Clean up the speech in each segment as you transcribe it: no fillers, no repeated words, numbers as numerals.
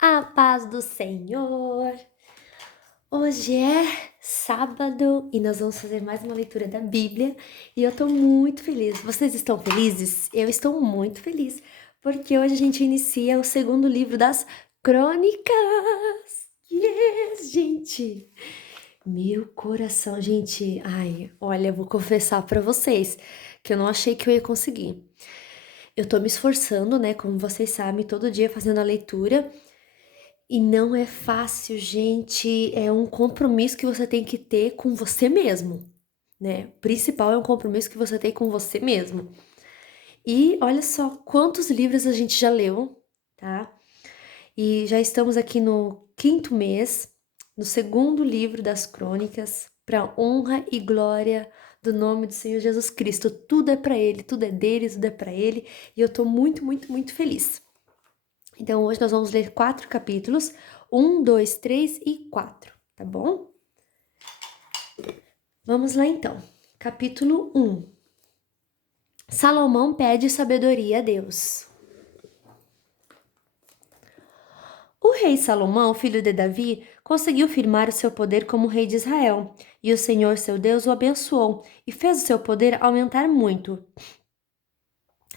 A paz do Senhor! Hoje é sábado e nós vamos fazer mais uma leitura da Bíblia e eu tô muito feliz. Vocês estão felizes? Eu estou muito feliz porque hoje a gente inicia o segundo livro das Crônicas. Yes, gente! Meu coração, gente. Ai, olha, eu vou confessar pra vocês que eu não achei que eu ia conseguir. Eu tô me esforçando, né, como vocês sabem, todo dia fazendo a leitura. E não é fácil, gente. É um compromisso que você tem que ter com você mesmo, né? O principal é um compromisso que você tem com você mesmo. E olha só quantos livros a gente já leu, tá? E já estamos aqui no quinto mês, no segundo livro das Crônicas, para honra e glória do nome do Senhor Jesus Cristo. Tudo é para Ele, tudo é dele, tudo é para Ele. E eu tô muito, muito, muito feliz. Então, hoje nós vamos ler 4 capítulos, 1, 2, 3 e 4, tá bom? Vamos lá então. Capítulo 1. Salomão pede sabedoria a Deus. O rei Salomão, filho de Davi, conseguiu firmar o seu poder como rei de Israel, e o Senhor seu Deus o abençoou e fez o seu poder aumentar muito.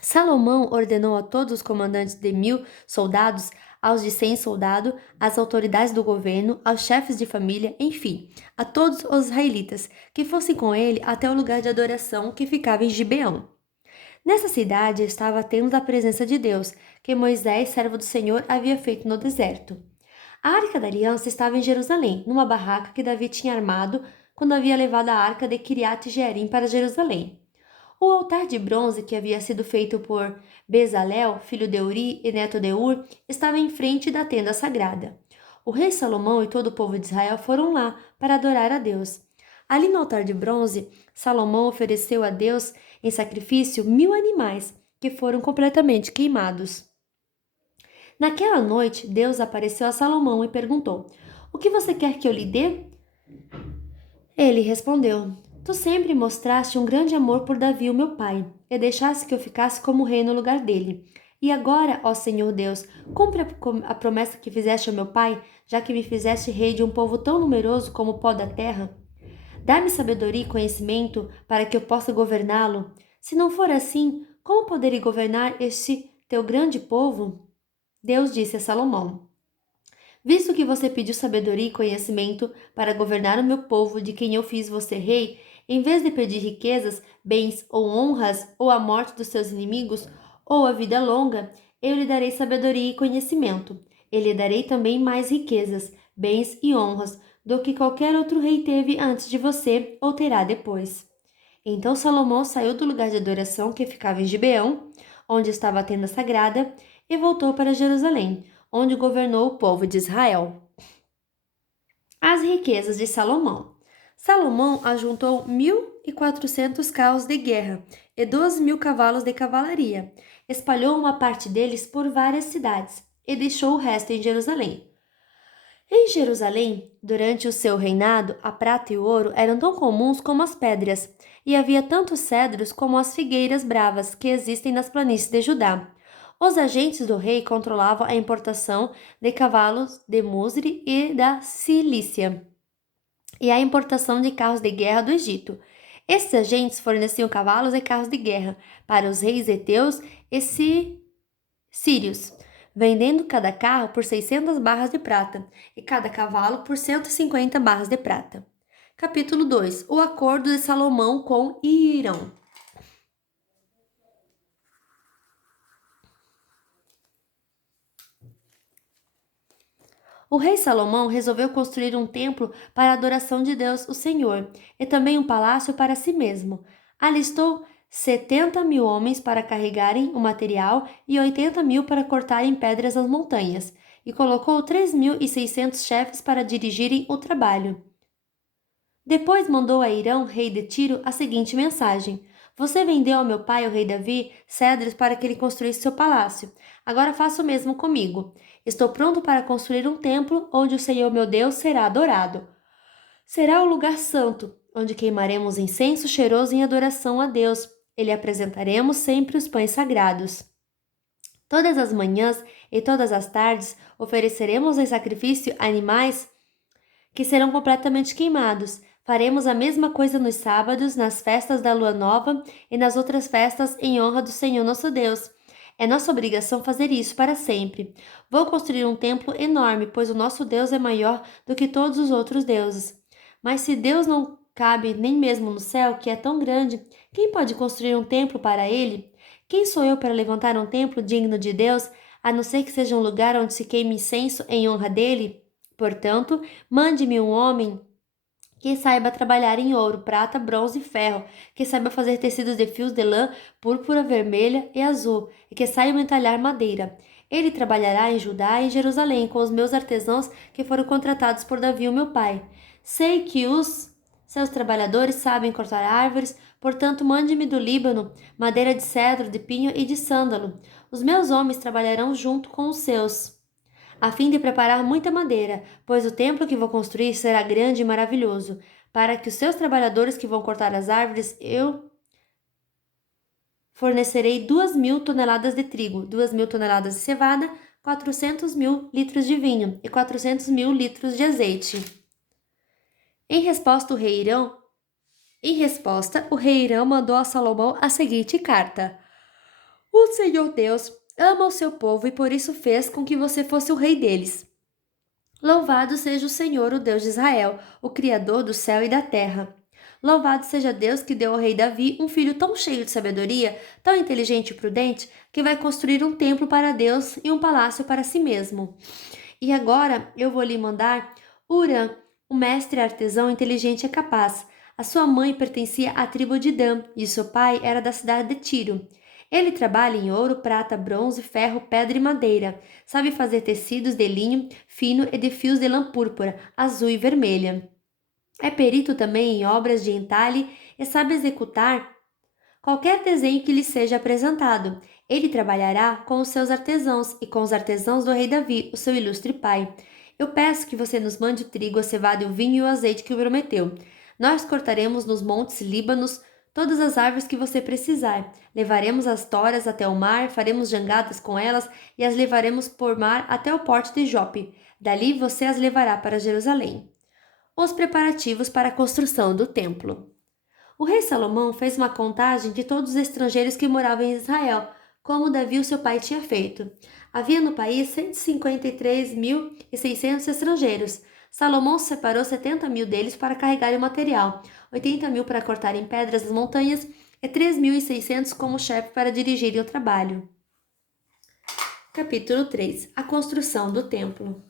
Salomão ordenou a todos os comandantes de 1.000 soldados, aos de 100 soldados, às autoridades do governo, aos chefes de família, enfim, a todos os israelitas, que fossem com ele até o lugar de adoração que ficava em Gibeão. Nessa cidade estava tendo a presença de Deus, que Moisés, servo do Senhor, havia feito no deserto. A Arca da Aliança estava em Jerusalém, numa barraca que Davi tinha armado quando havia levado a Arca de Kiriat Jearim para Jerusalém. O altar de bronze que havia sido feito por Bezalel, filho de Uri e neto de Ur, estava em frente da tenda sagrada. O rei Salomão e todo o povo de Israel foram lá para adorar a Deus. Ali no altar de bronze, Salomão ofereceu a Deus em sacrifício 1.000 animais, que foram completamente queimados. Naquela noite, Deus apareceu a Salomão e perguntou: O que você quer que eu lhe dê? Ele respondeu: Tu sempre mostraste um grande amor por Davi, o meu pai, e deixaste que eu ficasse como rei no lugar dele. E agora, ó Senhor Deus, cumpre a promessa que fizeste ao meu pai, já que me fizeste rei de um povo tão numeroso como o pó da terra. Dá-me sabedoria e conhecimento para que eu possa governá-lo. Se não for assim, como poderei governar este teu grande povo? Deus disse a Salomão: Visto que você pediu sabedoria e conhecimento para governar o meu povo, de quem eu fiz você rei, em vez de pedir riquezas, bens ou honras, ou a morte dos seus inimigos, ou a vida longa, eu lhe darei sabedoria e conhecimento. Eu lhe darei também mais riquezas, bens e honras do que qualquer outro rei teve antes de você ou terá depois. Então Salomão saiu do lugar de adoração que ficava em Gibeão, onde estava a tenda sagrada, e voltou para Jerusalém, onde governou o povo de Israel. As riquezas de Salomão. Salomão ajuntou 1.400 carros de guerra e 12.000 cavalos de cavalaria. Espalhou uma parte deles por várias cidades e deixou o resto em Jerusalém. Em Jerusalém, durante o seu reinado, a prata e o ouro eram tão comuns como as pedras, e havia tantos cedros como as figueiras bravas que existem nas planícies de Judá. Os agentes do rei controlavam a importação de cavalos de Musri e da Cilícia, e a importação de carros de guerra do Egito. Esses agentes forneciam cavalos e carros de guerra para os reis heteus e sírios, vendendo cada carro por 600 barras de prata e cada cavalo por 150 barras de prata. Capítulo 2. O acordo de Salomão com Irão. O rei Salomão resolveu construir um templo para a adoração de Deus, o Senhor, e também um palácio para si mesmo. Alistou 70.000 homens para carregarem o material e 80.000 para cortarem pedras nas montanhas, e colocou 3.600 chefes para dirigirem o trabalho. Depois mandou a Irão, rei de Tiro, a seguinte mensagem: Você vendeu ao meu pai, o rei Davi, cedros para que ele construísse seu palácio. Agora faça o mesmo comigo. Estou pronto para construir um templo onde o Senhor meu Deus será adorado. Será o lugar santo, onde queimaremos incenso cheiroso em adoração a Deus. E lhe apresentaremos sempre os pães sagrados. Todas as manhãs e todas as tardes ofereceremos em sacrifício animais que serão completamente queimados. Faremos a mesma coisa nos sábados, nas festas da lua nova e nas outras festas em honra do Senhor nosso Deus. É nossa obrigação fazer isso para sempre. Vou construir um templo enorme, pois o nosso Deus é maior do que todos os outros deuses. Mas se Deus não cabe nem mesmo no céu, que é tão grande, quem pode construir um templo para ele? Quem sou eu para levantar um templo digno de Deus, a não ser que seja um lugar onde se queime incenso em honra dele? Portanto, mande-me um homem que saiba trabalhar em ouro, prata, bronze e ferro, que saiba fazer tecidos de fios de lã, púrpura, vermelha e azul, e que saiba entalhar madeira. Ele trabalhará em Judá e em Jerusalém com os meus artesãos que foram contratados por Davi, o meu pai. Sei que os seus trabalhadores sabem cortar árvores, portanto, mande-me do Líbano madeira de cedro, de pinho e de sândalo. Os meus homens trabalharão junto com os seus, a fim de preparar muita madeira, pois o templo que vou construir será grande e maravilhoso. Para que os seus trabalhadores que vão cortar as árvores, eu fornecerei 2.000 toneladas de trigo, 2.000 toneladas de cevada, 400.000 litros de vinho e 400.000 litros de azeite. Em resposta, o rei Irão mandou a Salomão a seguinte carta: O Senhor Deus ama o seu povo e por isso fez com que você fosse o rei deles. Louvado seja o Senhor, o Deus de Israel, o Criador do céu e da terra. Louvado seja Deus que deu ao rei Davi um filho tão cheio de sabedoria, tão inteligente e prudente, que vai construir um templo para Deus e um palácio para si mesmo. E agora eu vou lhe mandar Hurã, um mestre artesão inteligente e capaz. A sua mãe pertencia à tribo de Dan e seu pai era da cidade de Tiro. Ele trabalha em ouro, prata, bronze, ferro, pedra e madeira. Sabe fazer tecidos de linho fino e de fios de lã púrpura, azul e vermelha. É perito também em obras de entalhe e sabe executar qualquer desenho que lhe seja apresentado. Ele trabalhará com os seus artesãos e com os artesãos do rei Davi, o seu ilustre pai. Eu peço que você nos mande o trigo, a cevada, o vinho e o azeite que prometeu. Nós cortaremos nos montes Líbanos todas as árvores que você precisar. Levaremos as toras até o mar, faremos jangadas com elas e as levaremos por mar até o porto de Jope. Dali você as levará para Jerusalém. Os preparativos para a construção do templo. O rei Salomão fez uma contagem de todos os estrangeiros que moravam em Israel, como Davi, o seu pai, tinha feito. Havia no país 153.600 estrangeiros. Salomão separou 70.000 deles para carregar o material, 80.000 para cortar em pedras das montanhas e 3.600 como chefe para dirigirem o trabalho. Capítulo 3. A construção do templo.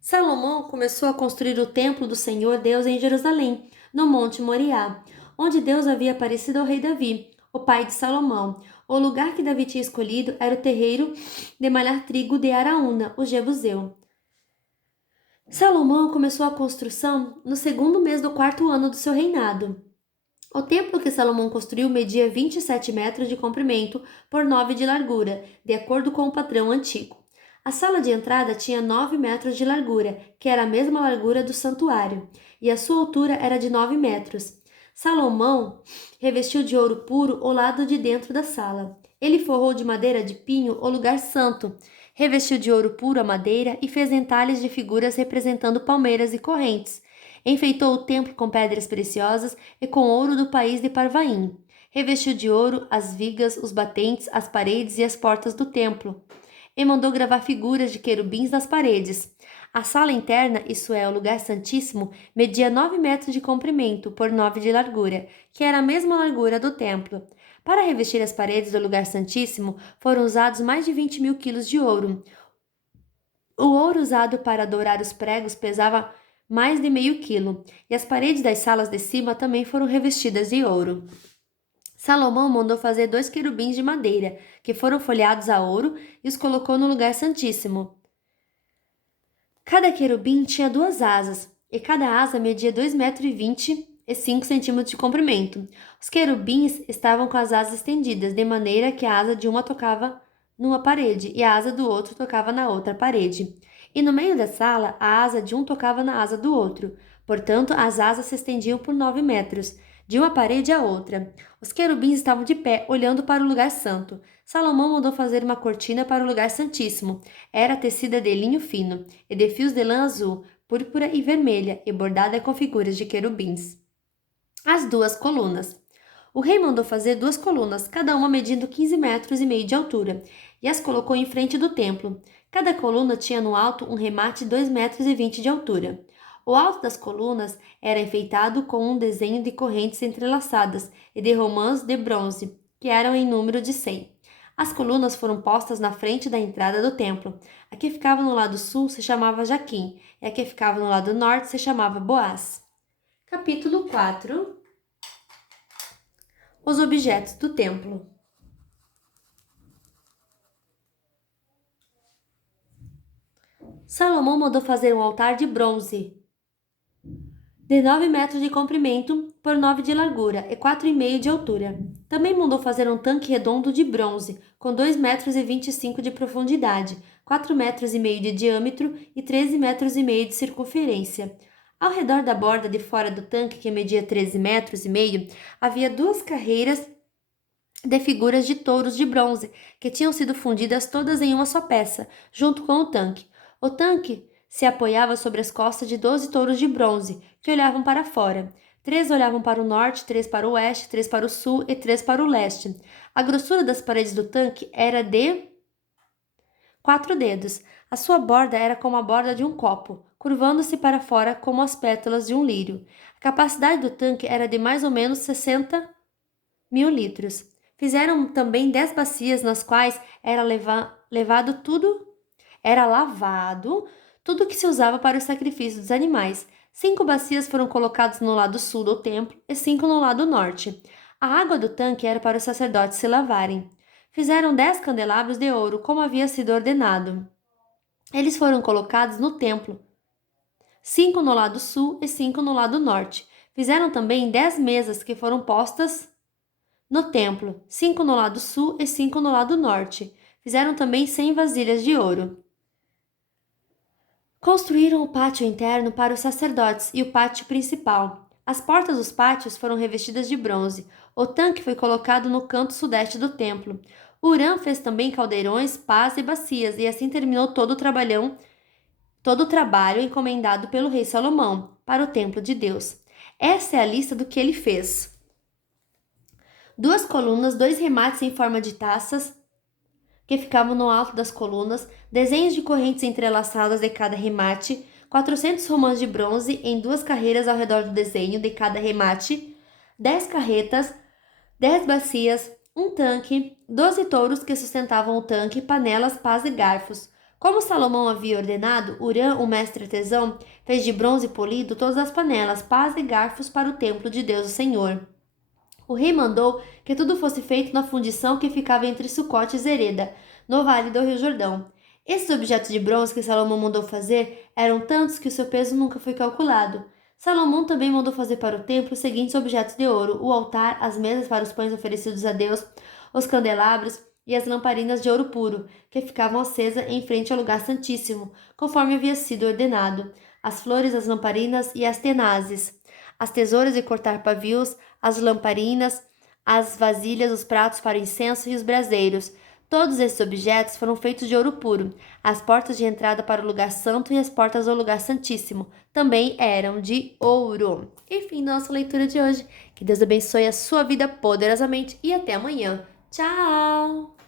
Salomão começou a construir o templo do Senhor Deus em Jerusalém, no Monte Moriá, onde Deus havia aparecido ao rei Davi, o pai de Salomão. O lugar que Davi tinha escolhido era o terreiro de malhar trigo de Araúna, o Jebuseu. Salomão começou a construção no segundo mês do 4º ano do seu reinado. O templo que Salomão construiu media 27 metros de comprimento por 9 de largura, de acordo com o padrão antigo. A sala de entrada tinha 9 metros de largura, que era a mesma largura do santuário, e a sua altura era de 9 metros. Salomão revestiu de ouro puro o lado de dentro da sala. Ele forrou de madeira de pinho o lugar santo, revestiu de ouro puro a madeira e fez entalhes de figuras representando palmeiras e correntes. Enfeitou o templo com pedras preciosas e com ouro do país de Parvaim. Revestiu de ouro as vigas, os batentes, as paredes e as portas do templo. E mandou gravar figuras de querubins nas paredes. A sala interna, isso é, o lugar santíssimo, media 9 metros de comprimento por 9 de largura, que era a mesma largura do templo. Para revestir as paredes do lugar santíssimo, foram usados mais de 20.000 quilos de ouro. O ouro usado para dourar os pregos pesava mais de meio quilo, e as paredes das salas de cima também foram revestidas de ouro. Salomão mandou fazer 2 querubins de madeira, que foram folheados a ouro, e os colocou no lugar santíssimo. Cada querubim tinha 2 asas, e cada asa media 2,20 m e 5 centímetros de comprimento. Os querubins estavam com as asas estendidas, de maneira que a asa de uma tocava numa parede e a asa do outro tocava na outra parede. E no meio da sala, a asa de um tocava na asa do outro. Portanto, as asas se estendiam por 9 metros. de uma parede à outra. Os querubins estavam de pé, olhando para o lugar santo. Salomão mandou fazer uma cortina para o lugar santíssimo. Era tecida de linho fino, e de fios de lã azul, púrpura e vermelha, e bordada com figuras de querubins. As duas colunas. O rei mandou fazer 2 colunas, cada uma medindo 15 metros e meio de altura, e as colocou em frente do templo. Cada coluna tinha no alto um remate de 2,20 metros de altura. O alto das colunas era enfeitado com um desenho de correntes entrelaçadas e de romãs de bronze, que eram em número de 100. As colunas foram postas na frente da entrada do templo. A que ficava no lado sul se chamava Jaquim, e a que ficava no lado norte se chamava Boaz. Capítulo 4. Os objetos do templo. Salomão mandou fazer um altar de bronze de 9 metros de comprimento por 9 de largura e 4,5 de altura. Também mandou fazer um tanque redondo de bronze com 2,25 metros de profundidade, 4,5 metros de diâmetro e 13,5 metros de circunferência. Ao redor da borda de fora do tanque, que media 13,5 metros, havia 2 carreiras de figuras de touros de bronze, que tinham sido fundidas todas em uma só peça, junto com o tanque. O tanque se apoiava sobre as costas de 12 touros de bronze, que olhavam para fora. 3 olhavam para o norte, 3 para o oeste, 3 para o sul e 3 para o leste. A grossura das paredes do tanque era de 4 dedos. A sua borda era como a borda de um copo, curvando-se para fora como as pétalas de um lírio. A capacidade do tanque era de mais ou menos 60.000 litros. Fizeram também 10 bacias nas quais era lavado tudo que se usava para o sacrifício dos animais. 5 bacias foram colocadas no lado sul do templo e 5 no lado norte. A água do tanque era para os sacerdotes se lavarem. Fizeram 10 candelabros de ouro, como havia sido ordenado. Eles foram colocados no templo, 5 no lado sul e 5 no lado norte. Fizeram também 10 mesas que foram postas no templo, 5 no lado sul e 5 no lado norte. Fizeram também 100 vasilhas de ouro. Construíram o pátio interno para os sacerdotes e o pátio principal. As portas dos pátios foram revestidas de bronze. O tanque foi colocado no canto sudeste do templo. Hurã fez também caldeirões, pás e bacias, e assim terminou todo o trabalho encomendado pelo rei Salomão para o templo de Deus. Essa é a lista do que ele fez: 2 colunas, 2 remates em forma de taças que ficavam no alto das colunas, desenhos de correntes entrelaçadas de cada remate, 400 romãs de bronze em 2 carreiras ao redor do desenho de cada remate, 10 carretas, 10 bacias, um tanque, 12 touros que sustentavam o tanque, panelas, pás e garfos. Como Salomão havia ordenado, Hurã, o mestre artesão, fez de bronze polido todas as panelas, pás e garfos para o templo de Deus o Senhor. O rei mandou que tudo fosse feito na fundição que ficava entre Sucote e Zereda, no vale do Rio Jordão. Esses objetos de bronze que Salomão mandou fazer eram tantos que o seu peso nunca foi calculado. Salomão também mandou fazer para o templo os seguintes objetos de ouro: o altar, as mesas para os pães oferecidos a Deus, os candelabros e as lamparinas de ouro puro, que ficavam acesas em frente ao lugar santíssimo, conforme havia sido ordenado, as flores, as lamparinas e as tenazes, as tesouras de cortar pavios, as lamparinas, as vasilhas, os pratos para incenso e os braseiros. Todos esses objetos foram feitos de ouro puro. As portas de entrada para o lugar santo e as portas ao lugar santíssimo também eram de ouro. Enfim, nossa leitura de hoje. Que Deus abençoe a sua vida poderosamente e até amanhã. Tchau!